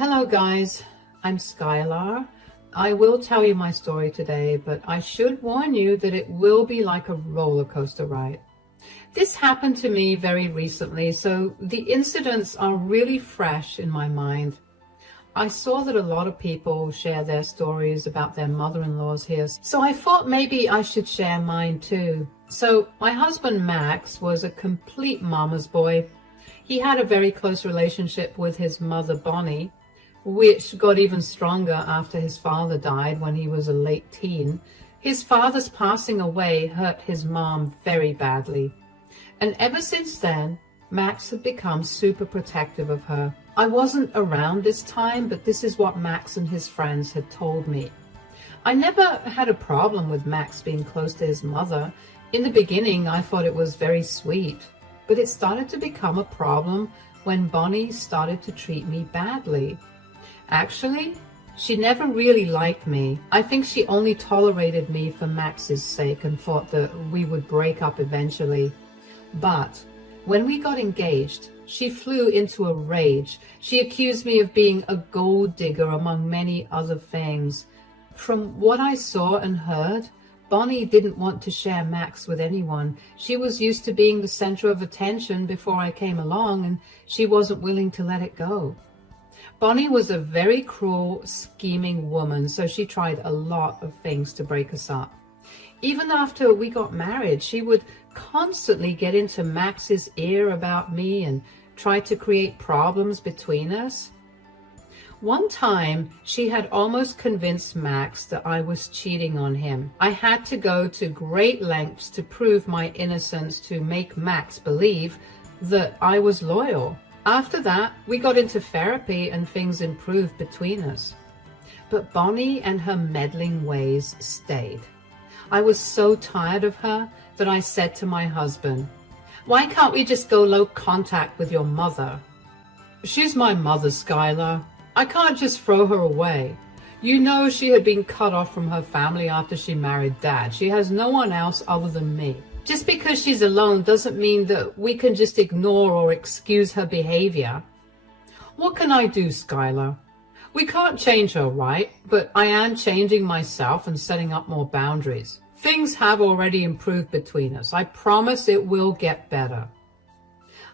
Hello guys, I'm Skylar. I will tell you my story today, but I should warn you that it will be like a roller coaster ride. This happened to me very recently, so the incidents are really fresh in my mind. I saw that a lot of people share their stories about their mother-in-laws here, so I thought maybe I should share mine too. So my husband Max was a complete mama's boy. He had a very close relationship with his mother Bonnie, which got even stronger after his father died when he was a late teen. His father's passing away hurt his mom very badly. And ever since then, Max had become super protective of her. I wasn't around this time, but this is what Max and his friends had told me. I never had a problem with Max being close to his mother. In the beginning, I thought it was very sweet, but it started to become a problem when Bonnie started to treat me badly. Actually, she never really liked me. I think she only tolerated me for Max's sake and thought that we would break up eventually. But when we got engaged, she flew into a rage. She accused me of being a gold digger among many other things. From what I saw and heard, Bonnie didn't want to share Max with anyone. She was used to being the center of attention before I came along, and she wasn't willing to let it go. Bonnie was a very cruel, scheming woman, so she tried a lot of things to break us up. Even after we got married, she would constantly get into Max's ear about me and try to create problems between us. One time, she had almost convinced Max that I was cheating on him. I had to go to great lengths to prove my innocence to make Max believe that I was loyal. After that, we got into therapy and things improved between us. But Bonnie and her meddling ways stayed. I was so tired of her that I said to my husband, "Why can't we just go low contact with your mother?" "She's my mother, Skylar. I can't just throw her away. You know she had been cut off from her family after she married Dad. She has no one else other than me. Just because she's alone doesn't mean that we can just ignore or excuse her behavior." "What can I do, Skylar? We can't change her, right? But I am changing myself and setting up more boundaries. Things have already improved between us. I promise it will get better."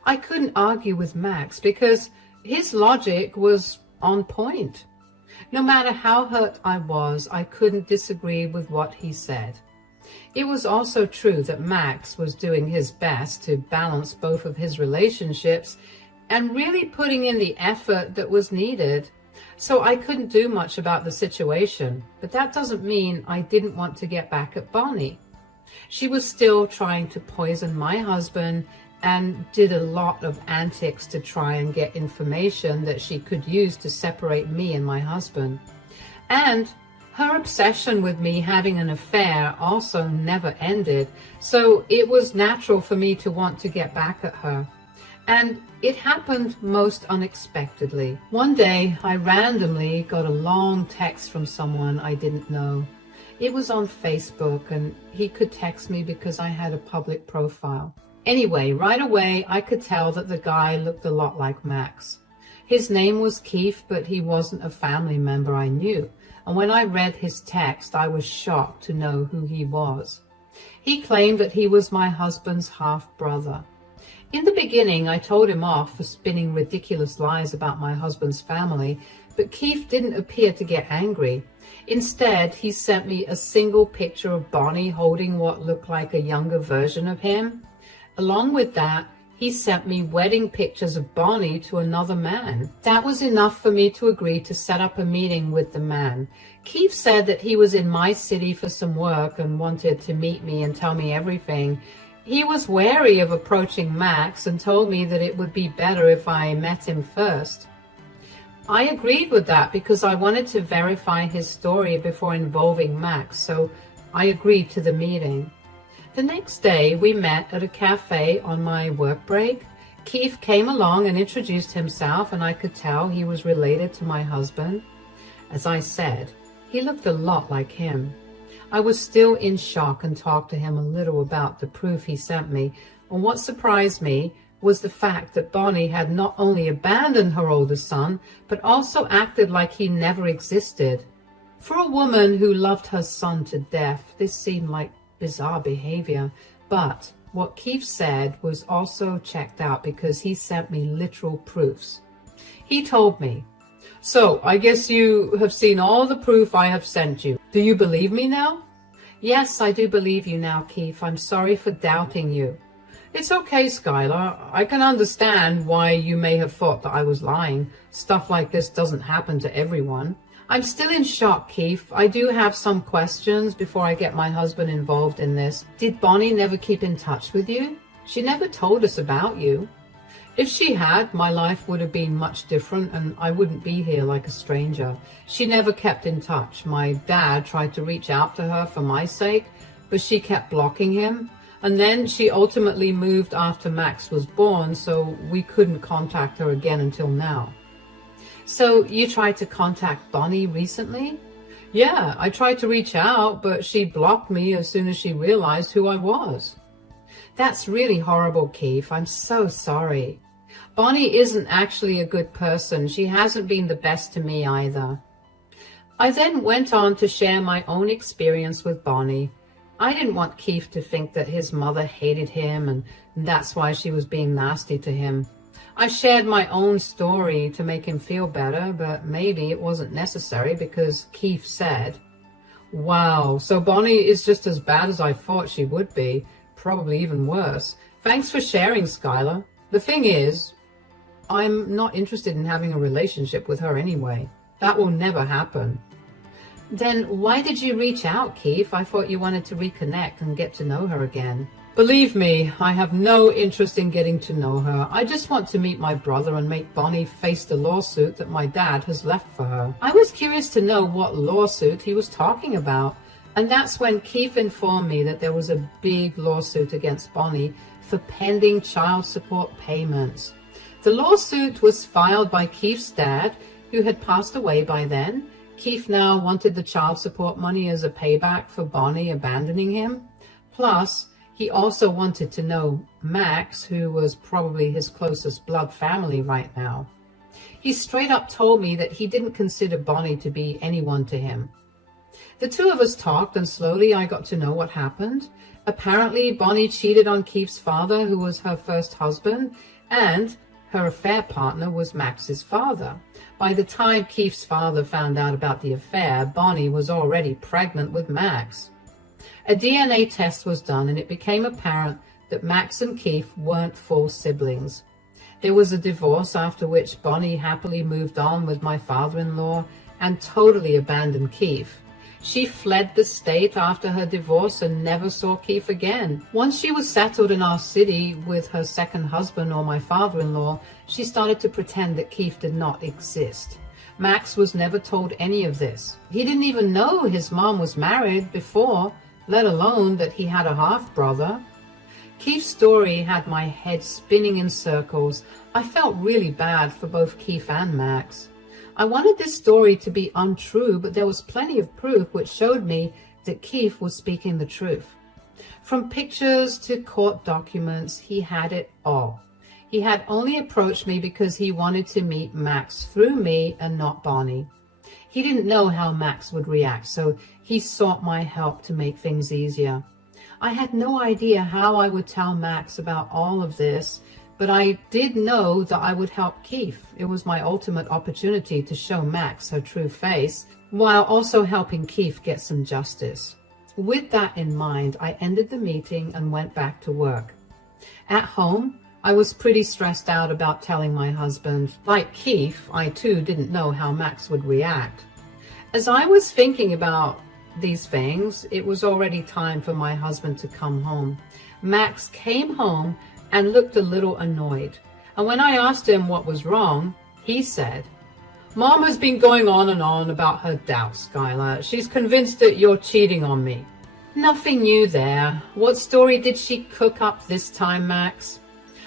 I couldn't argue with Max because his logic was on point. No matter how hurt I was, I couldn't disagree with what he said. It was also true that Max was doing his best to balance both of his relationships and really putting in the effort that was needed. So I couldn't do much about the situation, but that doesn't mean I didn't want to get back at Bonnie. She was still trying to poison my husband and did a lot of antics to try and get information that she could use to separate me and my husband. And her obsession with me having an affair also never ended, so it was natural for me to want to get back at her. And it happened most unexpectedly. One day, I randomly got a long text from someone I didn't know. It was on Facebook, and he could text me because I had a public profile. Anyway, right away, I could tell that the guy looked a lot like Max. His name was Keith, but he wasn't a family member I knew. And when I read his text, I was shocked to know who he was. He claimed that he was my husband's half-brother. In the beginning, I told him off for spinning ridiculous lies about my husband's family, but Keith didn't appear to get angry. Instead, he sent me a single picture of Bonnie holding what looked like a younger version of him. Along with that, he sent me wedding pictures of Bonnie to another man. That was enough for me to agree to set up a meeting with the man. Keith said that he was in my city for some work and wanted to meet me and tell me everything. He was wary of approaching Max and told me that it would be better if I met him first. I agreed with that because I wanted to verify his story before involving Max, so I agreed to the meeting. The next day, we met at a cafe on my work break. Keith came along and introduced himself, and I could tell he was related to my husband. As I said, he looked a lot like him. I was still in shock and talked to him a little about the proof he sent me. And what surprised me was the fact that Bonnie had not only abandoned her oldest son, but also acted like he never existed. For a woman who loved her son to death, this seemed like bizarre behavior, but what Keith said was also checked out because he sent me literal proofs. He told me, "So, I guess you have seen all the proof I have sent you. Do you believe me now?" "Yes, I do believe you now, Keith. I'm sorry for doubting you." "It's okay, Skylar. I can understand why you may have thought that I was lying. Stuff like this doesn't happen to everyone." "I'm still in shock, Keith. I do have some questions before I get my husband involved in this. Did Bonnie never keep in touch with you? She never told us about you." "If she had, my life would have been much different and I wouldn't be here like a stranger. She never kept in touch. My dad tried to reach out to her for my sake, but she kept blocking him. And then she ultimately moved after Max was born, so we couldn't contact her again until now." "So you tried to contact Bonnie recently?" "Yeah, I tried to reach out, but she blocked me as soon as she realized who I was." "That's really horrible, Keith. I'm so sorry. Bonnie isn't actually a good person. She hasn't been the best to me either." I then went on to share my own experience with Bonnie. I didn't want Keith to think that his mother hated him and that's why she was being nasty to him. I shared my own story to make him feel better, but maybe it wasn't necessary because Keith said, "Wow, so Bonnie is just as bad as I thought she would be, probably even worse. Thanks for sharing, Skylar. The thing is, I'm not interested in having a relationship with her anyway. That will never happen." "Then why did you reach out, Keith? I thought you wanted to reconnect and get to know her again." "Believe me, I have no interest in getting to know her. I just want to meet my brother and make Bonnie face the lawsuit that my dad has left for her." I was curious to know what lawsuit he was talking about, and that's when Keith informed me that there was a big lawsuit against Bonnie for pending child support payments. The lawsuit was filed by Keith's dad, who had passed away by then. Keith now wanted the child support money as a payback for Bonnie abandoning him. Plus, he also wanted to know Max, who was probably his closest blood family right now. He straight up told me that he didn't consider Bonnie to be anyone to him. The two of us talked and slowly I got to know what happened. Apparently, Bonnie cheated on Keith's father, who was her first husband, and her affair partner was Max's father. By the time Keith's father found out about the affair, Bonnie was already pregnant with Max. A DNA test was done and it became apparent that Max and Keith weren't full siblings. There was a divorce, after which Bonnie happily moved on with my father-in-law and totally abandoned Keith. She fled the state after her divorce and never saw Keith again. Once she was settled in our city with her second husband or my father-in-law, she started to pretend that Keith did not exist. Max was never told any of this. He didn't even know his mom was married before, let alone that he had a half-brother. Keith's story had my head spinning in circles. I felt really bad for both Keith and Max. I wanted this story to be untrue, but there was plenty of proof which showed me that Keith was speaking the truth. From pictures to court documents, he had it all. He had only approached me because he wanted to meet Max through me and not Bonnie. He didn't know how Max would react, so he sought my help to make things easier. I had no idea how I would tell Max about all of this, but I did know that I would help Keith. It was my ultimate opportunity to show Max her true face, while also helping Keith get some justice. With that in mind, I ended the meeting and went back to work. At home, I was pretty stressed out about telling my husband. Like Keith, I too didn't know how Max would react. As I was thinking about these things, it was already time for my husband to come home. Max came home and looked a little annoyed. And when I asked him what was wrong, he said, "Mom has been going on and on about her doubts, Skylar. She's convinced that you're cheating on me." Nothing new there. What story did she cook up this time, Max?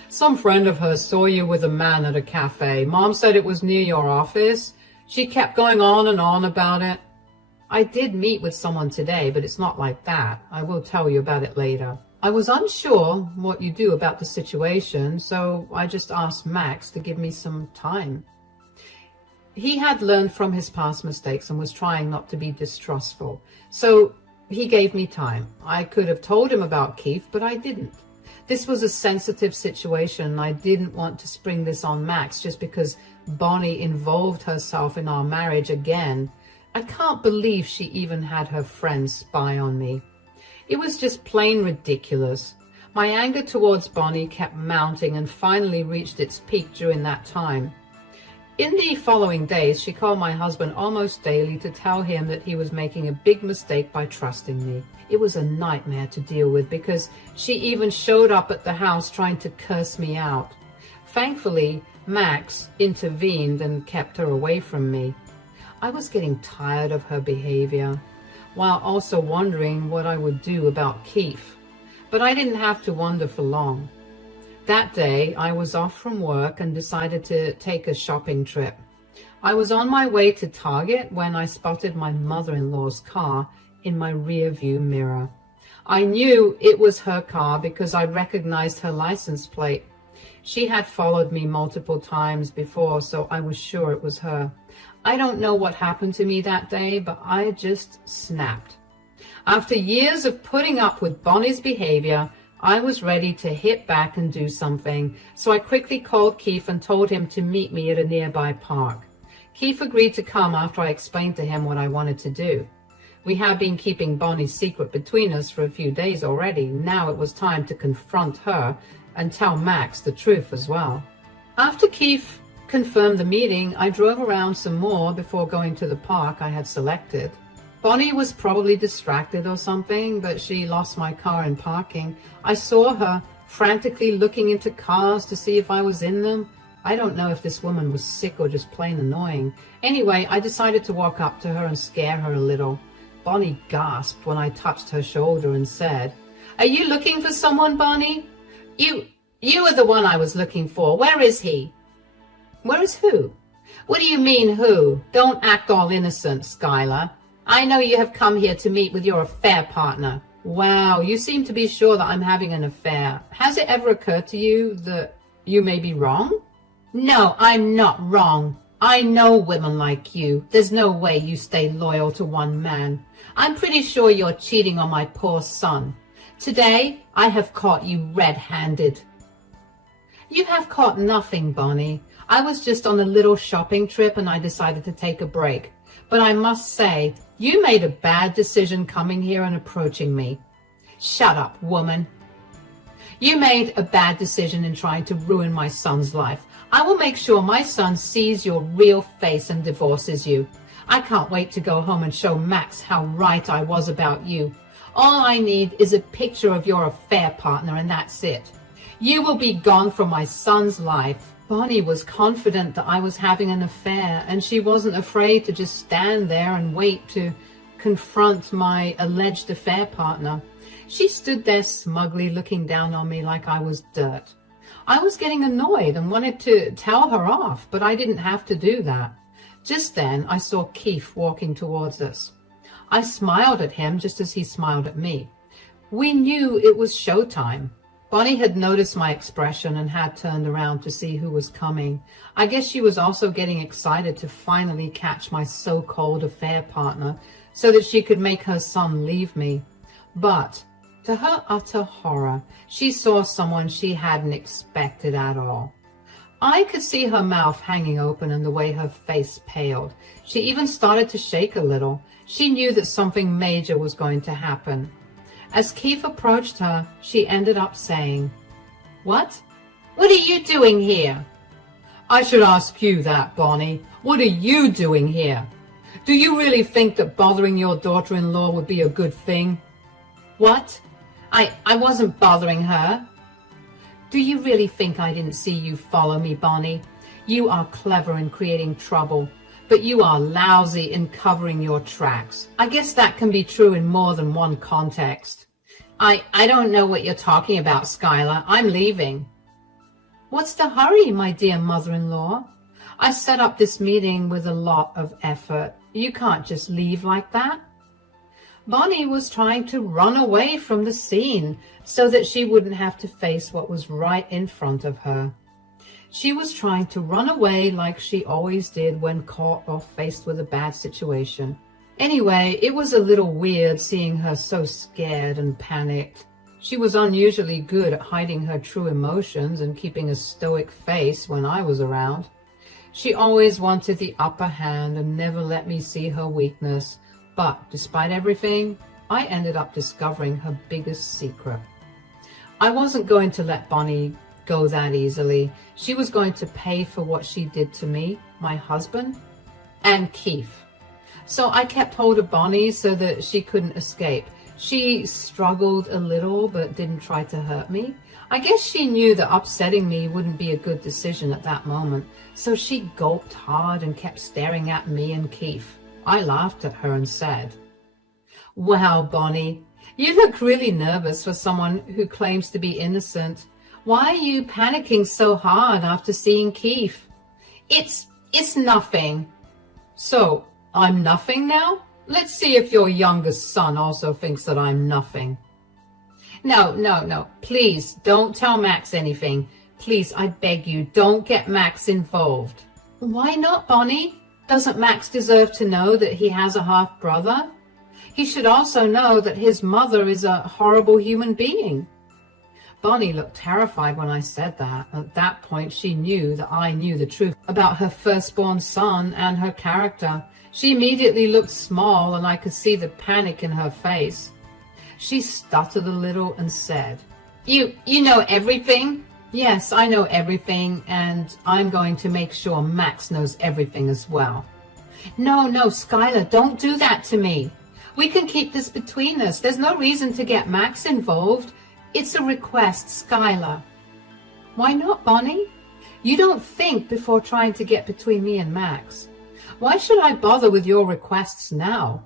"Some friend of hers saw you with a man at a cafe. Mom said it was near your office. She kept going on and on about it." "I did meet with someone today, but it's not like that. I will tell you about it later." I was unsure what you do about the situation, so I just asked Max to give me some time. He had learned from his past mistakes and was trying not to be distrustful, so he gave me time. I could have told him about Keith, but I didn't. This was a sensitive situation, and I didn't want to spring this on Max just because Bonnie involved herself in our marriage again. I can't believe she even had her friends spy on me. It was just plain ridiculous. My anger towards Bonnie kept mounting and finally reached its peak during that time. In the following days, she called my husband almost daily to tell him that he was making a big mistake by trusting me. It was a nightmare to deal with because she even showed up at the house trying to curse me out. Thankfully, Max intervened and kept her away from me. I was getting tired of her behavior, while also wondering what I would do about Keith. But I didn't have to wonder for long. That day, I was off from work and decided to take a shopping trip. I was on my way to Target when I spotted my mother-in-law's car in my rear view mirror. I knew it was her car because I recognized her license plate. She had followed me multiple times before, so I was sure it was her. I don't know what happened to me that day, but I just snapped. After years of putting up with Bonnie's behavior, I was ready to hit back and do something, so I quickly called Keith and told him to meet me at a nearby park. Keith agreed to come after I explained to him what I wanted to do. We had been keeping Bonnie's secret between us for a few days already. Now it was time to confront her and tell Max the truth as well. After Keith confirmed the meeting, I drove around some more before going to the park I had selected. Bonnie was probably distracted or something, but she lost my car in parking. I saw her frantically looking into cars to see if I was in them. I don't know if this woman was sick or just plain annoying. Anyway, I decided to walk up to her and scare her a little. Bonnie gasped when I touched her shoulder and said, "Are you looking for someone, Bonnie?" You are the one I was looking for. Where is he?" "Where is who?" "What do you mean, who? Don't act all innocent, Skylar. I know you have come here to meet with your affair partner." "Wow, you seem to be sure that I'm having an affair. Has it ever occurred to you that you may be wrong?" "No, I'm not wrong. I know women like you. There's no way you stay loyal to one man. I'm pretty sure you're cheating on my poor son. Today, I have caught you red-handed." "You have caught nothing, Bonnie. I was just on a little shopping trip and I decided to take a break. But I must say, you made a bad decision coming here and approaching me." "Shut up, woman. You made a bad decision in trying to ruin my son's life. I will make sure my son sees your real face and divorces you. I can't wait to go home and show Max how right I was about you. All I need is a picture of your affair partner and that's it. You will be gone from my son's life." Bonnie was confident that I was having an affair, and she wasn't afraid to just stand there and wait to confront my alleged affair partner. She stood there smugly looking down on me like I was dirt. I was getting annoyed and wanted to tell her off, but I didn't have to do that. Just then, I saw Keith walking towards us. I smiled at him just as he smiled at me. We knew it was showtime. Bonnie had noticed my expression and had turned around to see who was coming. I guess she was also getting excited to finally catch my so-called affair partner so that she could make her son leave me. But to her utter horror, she saw someone she hadn't expected at all. I could see her mouth hanging open and the way her face paled. She even started to shake a little. She knew that something major was going to happen. As Keith approached her, she ended up saying, "What? What are you doing here?" "I should ask you that, Bonnie. What are you doing here? Do you really think that bothering your daughter-in-law would be a good thing?" "What? I wasn't bothering her." "Do you really think I didn't see you follow me, Bonnie? You are clever in creating trouble, but you are lousy in covering your tracks. I guess that can be true in more than one context." I don't know what you're talking about, Skylar. I'm leaving." "What's the hurry, my dear mother-in-law? I set up this meeting with a lot of effort. You can't just leave like that." Bonnie was trying to run away from the scene so that she wouldn't have to face what was right in front of her. She was trying to run away like she always did when caught or faced with a bad situation. Anyway, it was a little weird seeing her so scared and panicked. She was unusually good at hiding her true emotions and keeping a stoic face when I was around. She always wanted the upper hand and never let me see her weakness. But despite everything, I ended up discovering her biggest secret. I wasn't going to let Bonnie go that easily. She was going to pay for what she did to me, my husband, and Keith. So I kept hold of Bonnie so that she couldn't escape. She struggled a little but didn't try to hurt me. I guess she knew that upsetting me wouldn't be a good decision at that moment, so she gulped hard and kept staring at me and Keith. I laughed at her and said, "Wow, Bonnie, you look really nervous for someone who claims to be innocent. Why are you panicking so hard after seeing Keith?" It's nothing." "So, I'm nothing now? Let's see if your youngest son also thinks that I'm nothing." No. Please, don't tell Max anything. Please, I beg you, don't get Max involved." "Why not, Bonnie? Doesn't Max deserve to know that he has a half-brother? He should also know that his mother is a horrible human being." Bonnie looked terrified when I said that. At that point, she knew that I knew the truth about her firstborn son and her character. She immediately looked small, and I could see the panic in her face. She stuttered a little and said, You know everything?" "Yes, I know everything, and I'm going to make sure Max knows everything as well." No, Skylar, don't do that to me. We can keep this between us. There's no reason to get Max involved. It's a request, Skylar." "Why not, Bonnie? You don't think before trying to get between me and Max. Why should I bother with your requests now?"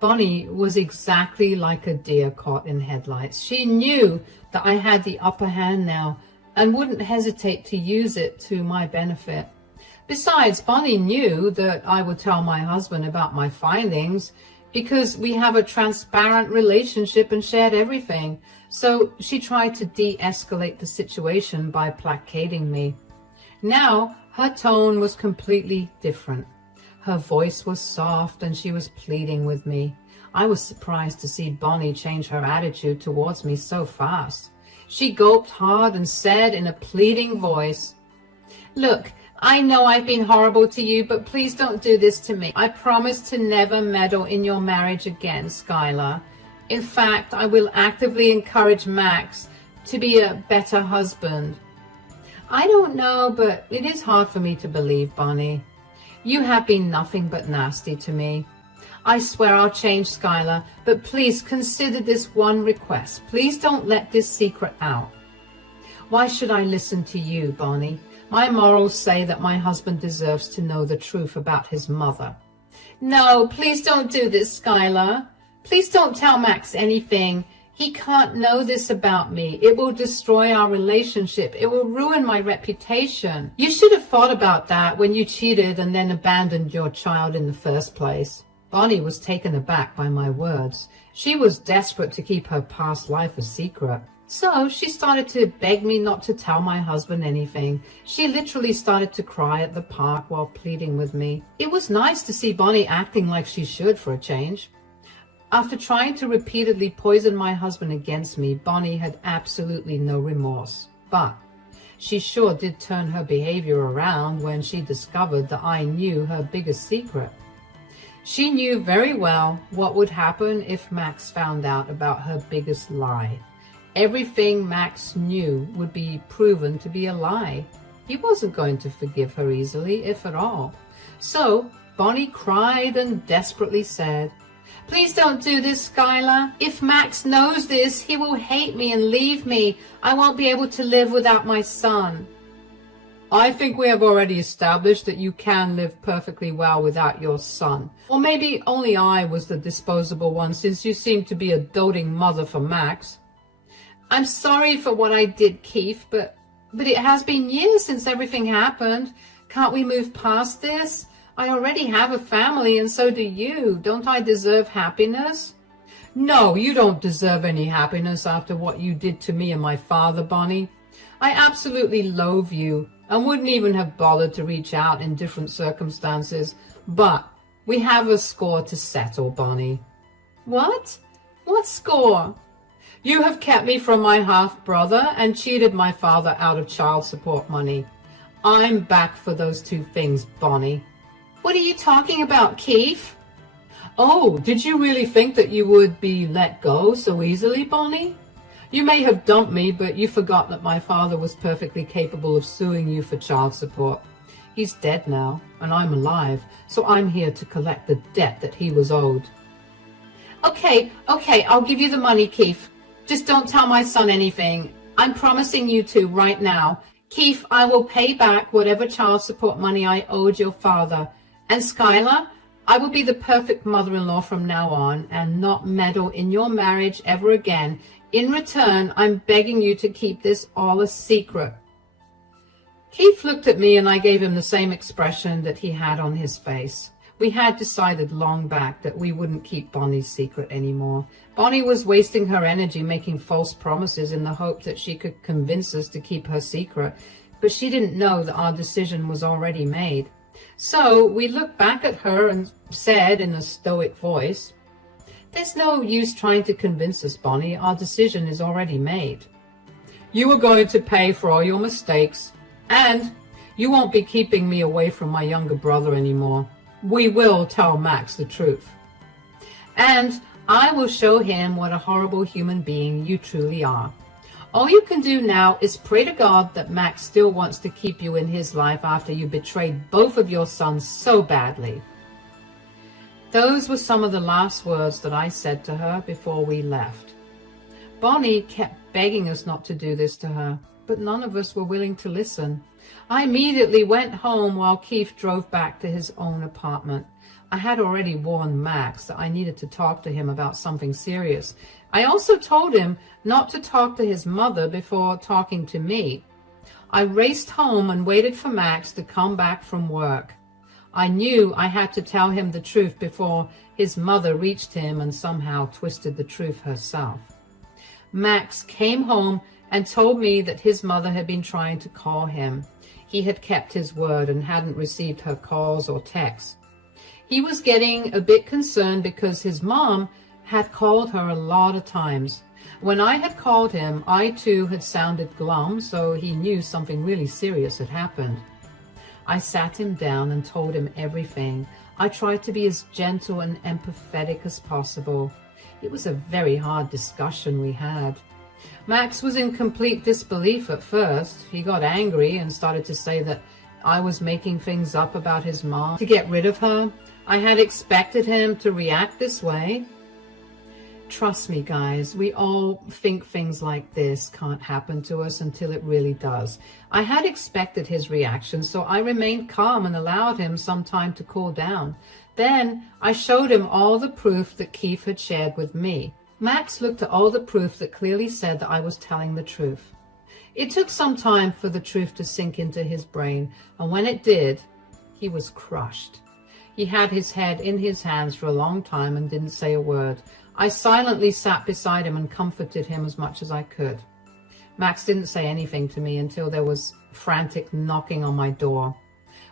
Bonnie was exactly like a deer caught in headlights. She knew that I had the upper hand now and wouldn't hesitate to use it to my benefit. Besides, Bonnie knew that I would tell my husband about my findings because we have a transparent relationship and shared everything. So she tried to de-escalate the situation by placating me. Now her tone was completely different. Her voice was soft and she was pleading with me. I was surprised to see Bonnie change her attitude towards me so fast. She gulped hard and said in a pleading voice, "Look, I know I've been horrible to you, but please don't do this to me. I promise to never meddle in your marriage again, Skylar. In fact, I will actively encourage Max to be a better husband." "I don't know, but it is hard for me to believe, Bonnie. You have been nothing but nasty to me. I swear I'll change, Skylar, but please consider this one request. Please don't let this secret out." "Why should I listen to you, Bonnie? My morals say that my husband deserves to know the truth about his mother." "No, please don't do this, Skylar. Please don't tell Max anything. He can't know this about me. It will destroy our relationship. It will ruin my reputation. You should have thought about that when you cheated and then abandoned your child in the first place." Bonnie was taken aback by my words. She was desperate to keep her past life a secret. So she started to beg me not to tell my husband anything. She literally started to cry at the park while pleading with me. It was nice to see Bonnie acting like she should for a change. After trying to repeatedly poison my husband against me, Bonnie had absolutely no remorse. But she sure did turn her behavior around when she discovered that I knew her biggest secret. She knew very well what would happen if Max found out about her biggest lie. Everything Max knew would be proven to be a lie. He wasn't going to forgive her easily, if at all. So Bonnie cried and desperately said, "Please don't do this, Skylar. If Max knows this, he will hate me and leave me. I won't be able to live without my son." "I think we have already established that you can live perfectly well without your son. Or maybe only I was the disposable one, since you seem to be a doting mother for Max." "I'm sorry for what I did, Keith, but it has been years since everything happened. Can't we move past this? I already have a family, and so do you. Don't I deserve happiness?" No, you don't deserve any happiness after what you did to me and my father, Bonnie. I absolutely loathe you and wouldn't even have bothered to reach out in different circumstances. But we have a score to settle, Bonnie. What? What score? You have kept me from my half-brother and cheated my father out of child support money. I'm back for those two things, Bonnie. What are you talking about, Keith? Oh, did you really think that you would be let go so easily, Bonnie? You may have dumped me, but you forgot that my father was perfectly capable of suing you for child support. He's dead now, and I'm alive, so I'm here to collect the debt that he was owed. Okay, I'll give you the money, Keith. Just don't tell my son anything. I'm promising you to right now. Keith, I will pay back whatever child support money I owed your father. And Skylar, I will be the perfect mother-in-law from now on and not meddle in your marriage ever again. In return, I'm begging you to keep this all a secret. Keith looked at me and I gave him the same expression that he had on his face. We had decided long back that we wouldn't keep Bonnie's secret anymore. Bonnie was wasting her energy making false promises in the hope that she could convince us to keep her secret, but she didn't know that our decision was already made. So we looked back at her and said in a stoic voice, "There's no use trying to convince us, Bonnie. Our decision is already made. You are going to pay for all your mistakes, and you won't be keeping me away from my younger brother anymore. We will tell Max the truth. And I will show him what a horrible human being you truly are. All you can do now is pray to God that Max still wants to keep you in his life after you betrayed both of your sons so badly." Those were some of the last words that I said to her before we left. Bonnie kept begging us not to do this to her, but none of us were willing to listen. I immediately went home while Keith drove back to his own apartment. I had already warned Max that I needed to talk to him about something serious. I also told him not to talk to his mother before talking to me. I raced home and waited for Max to come back from work. I knew I had to tell him the truth before his mother reached him and somehow twisted the truth herself. Max came home and told me that his mother had been trying to call him. He had kept his word and hadn't received her calls or texts. He was getting a bit concerned because his mom had called her a lot of times. When I had called him, I too had sounded glum, so he knew something really serious had happened. I sat him down and told him everything. I tried to be as gentle and empathetic as possible. It was a very hard discussion we had. Max was in complete disbelief at first. He got angry and started to say that I was making things up about his mom to get rid of her. I had expected him to react this way. Trust me, guys, we all think things like this can't happen to us until it really does. I had expected his reaction, so I remained calm and allowed him some time to cool down. Then I showed him all the proof that Keith had shared with me. Max looked at all the proof that clearly said that I was telling the truth. It took some time for the truth to sink into his brain, and when it did, he was crushed. He had his head in his hands for a long time and didn't say a word. I silently sat beside him and comforted him as much as I could. Max didn't say anything to me until there was frantic knocking on my door.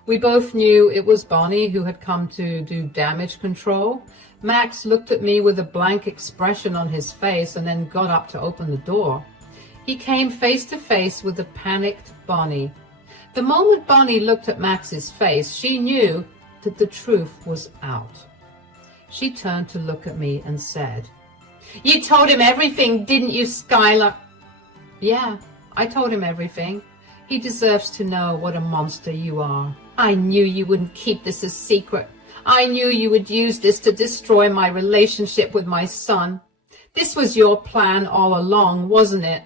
We both knew it was Bonnie who had come to do damage control. Max looked at me with a blank expression on his face and then got up to open the door. He came face to face with a panicked Bonnie. The moment Bonnie looked at Max's face, she knew that the truth was out. She turned to look at me and said, "You told him everything, didn't you, Skylar?" "Yeah, I told him everything. He deserves to know what a monster you are. I knew you wouldn't keep this a secret. I knew you would use this to destroy my relationship with my son. This was your plan all along, wasn't it?"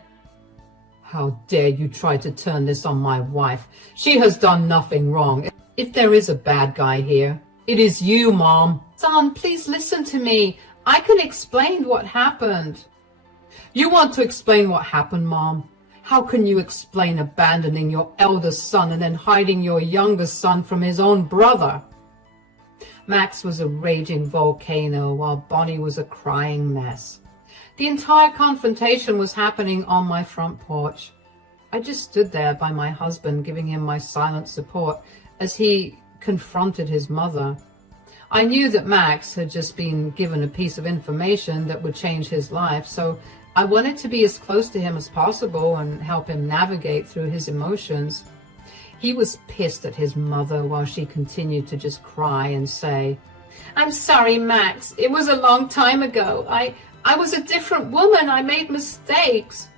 "How dare you try to turn this on my wife? She has done nothing wrong. If there is a bad guy here, it is you, Mom." "Son, please listen to me. I can explain what happened." "You want to explain what happened, Mom? How can you explain abandoning your eldest son and then hiding your youngest son from his own brother?" Max was a raging volcano while Bonnie was a crying mess. The entire confrontation was happening on my front porch. I just stood there by my husband, giving him my silent support as he confronted his mother. I knew that Max had just been given a piece of information that would change his life, so I wanted to be as close to him as possible and help him navigate through his emotions. He was pissed at his mother while she continued to just cry and say, "I'm sorry, Max. It was a long time ago. I was a different woman. I made mistakes."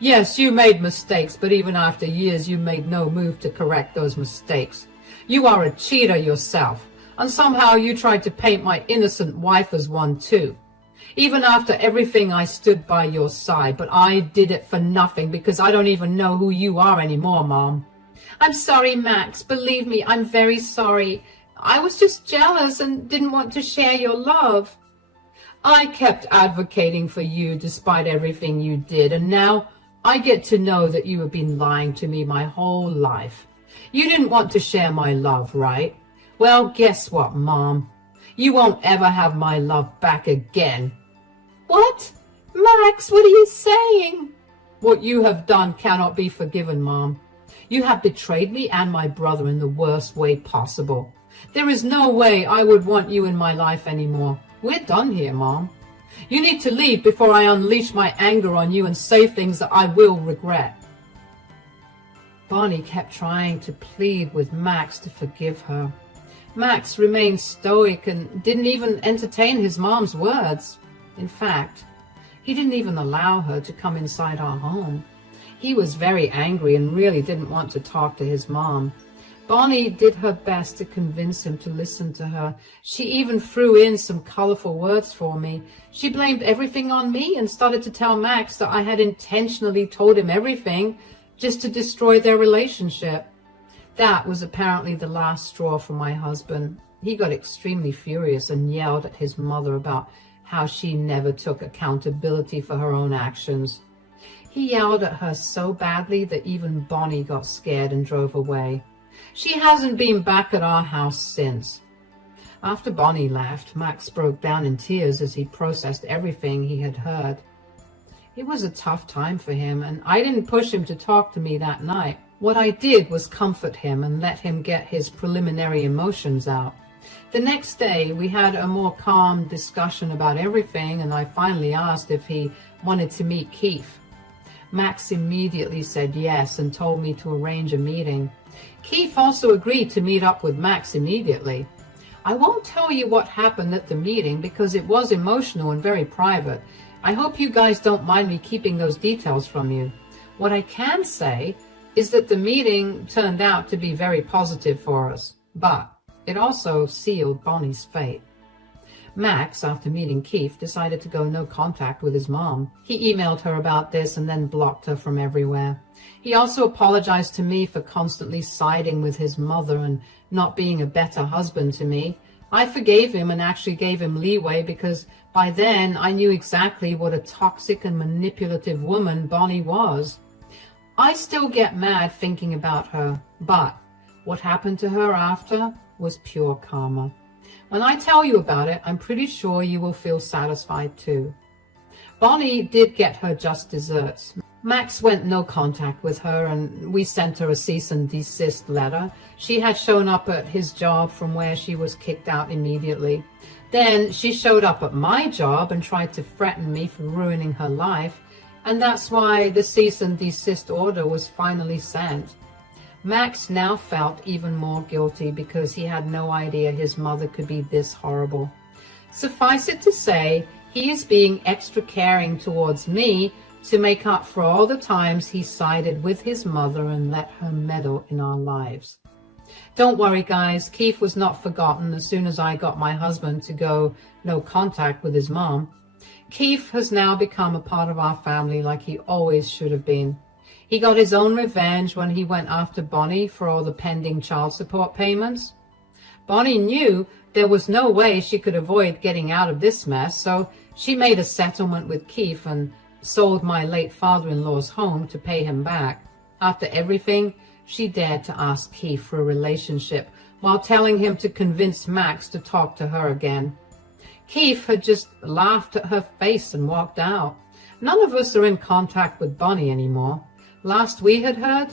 "Yes, you made mistakes, but even after years, you made no move to correct those mistakes. You are a cheater yourself, and somehow you tried to paint my innocent wife as one too. Even after everything, I stood by your side, but I did it for nothing because I don't even know who you are anymore, Mom." "I'm sorry, Max. Believe me, I'm very sorry. I was just jealous and didn't want to share your love." "I kept advocating for you despite everything you did, and now I get to know that you have been lying to me my whole life. You didn't want to share my love, right? Well, guess what, Mom? You won't ever have my love back again." "What? Max, what are you saying?" "What you have done cannot be forgiven, Mom. You have betrayed me and my brother in the worst way possible. There is no way I would want you in my life anymore. We're done here, Mom. You need to leave before I unleash my anger on you and say things that I will regret." Bonnie kept trying to plead with Max to forgive her. Max remained stoic and didn't even entertain his mom's words. In fact, he didn't even allow her to come inside our home. He was very angry and really didn't want to talk to his mom. Bonnie did her best to convince him to listen to her. She even threw in some colorful words for me. She blamed everything on me and started to tell Max that I had intentionally told him everything just to destroy their relationship. That was apparently the last straw for my husband. He got extremely furious and yelled at his mother about how she never took accountability for her own actions. He yelled at her so badly that even Bonnie got scared and drove away. She hasn't been back at our house since. After Bonnie left, Max broke down in tears as he processed everything he had heard. It was a tough time for him, and I didn't push him to talk to me that night. What I did was comfort him and let him get his preliminary emotions out. The next day, we had a more calm discussion about everything, and I finally asked if he wanted to meet Keith. Max immediately said yes and told me to arrange a meeting. Keith also agreed to meet up with Max immediately. I won't tell you what happened at the meeting because it was emotional and very private. I hope you guys don't mind me keeping those details from you. What I can say is that the meeting turned out to be very positive for us, but it also sealed Bonnie's fate. Max, after meeting Keith, decided to go no contact with his mom. He emailed her about this and then blocked her from everywhere. He also apologized to me for constantly siding with his mother and not being a better husband to me. I forgave him and actually gave him leeway because by then I knew exactly what a toxic and manipulative woman Bonnie was. I still get mad thinking about her, but what happened to her after was pure karma. When I tell you about it, I'm pretty sure you will feel satisfied too. Bonnie did get her just desserts. Max went no contact with her and we sent her a cease and desist letter. She had shown up at his job from where she was kicked out immediately. Then she showed up at my job and tried to threaten me for ruining her life, and that's why the cease and desist order was finally sent. Max now felt even more guilty because he had no idea his mother could be this horrible. Suffice it to say, he is being extra caring towards me to make up for all the times he sided with his mother and let her meddle in our lives. Don't worry, guys, Keith was not forgotten as soon as I got my husband to go no contact with his mom. Keith has now become a part of our family like he always should have been. He got his own revenge when he went after Bonnie for all the pending child support payments. Bonnie knew there was no way she could avoid getting out of this mess, so she made a settlement with Keith and sold my late father-in-law's home to pay him back. After everything, she dared to ask Keith for a relationship while telling him to convince Max to talk to her again. Keith had just laughed at her face and walked out. None of us are in contact with Bonnie anymore. Last we had heard,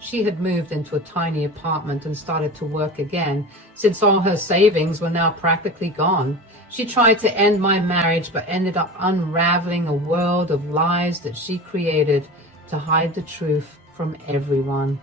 she had moved into a tiny apartment and started to work again, since all her savings were now practically gone. She tried to end my marriage, but ended up unraveling a world of lies that she created to hide the truth from everyone.